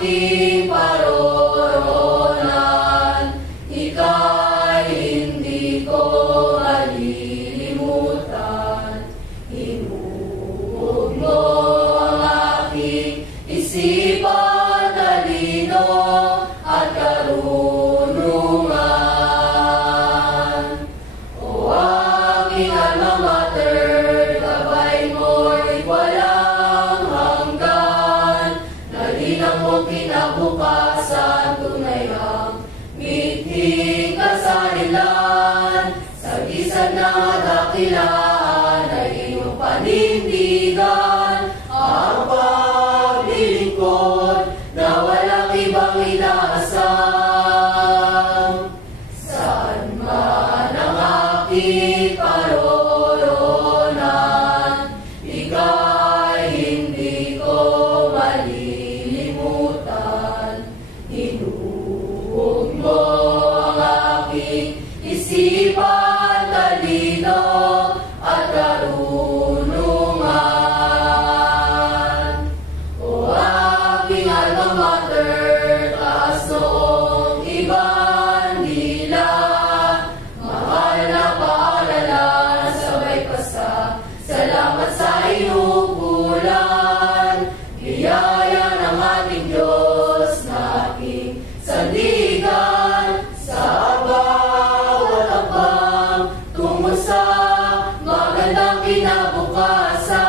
aking paroroonan, ika'y hindi ko malilimutan. Hinuhog mo ang aking isipan, talino at karunungan. O aking alma mater, gabay mo'y walang hanggan. Nalinang mong kinabukasan, tunay ang miting kasarilan. Sa gisan ng dakilaan ay iyong panindigan. Ang paglilingkod na walang ibang inaasam. Saan man ang aking paroroonan, ika'y hindi ko malilimutan. Hinuhog mo ang aking isipan, talino at karunungan. O aking alma mater, taas noong ibandila, mahal na paaralan, sabay pasa, salamat sa inuulan. Biyaya ng ating Diyos na aking sandigan, sa bawat hakbang tungo sa magandang kinabukasan.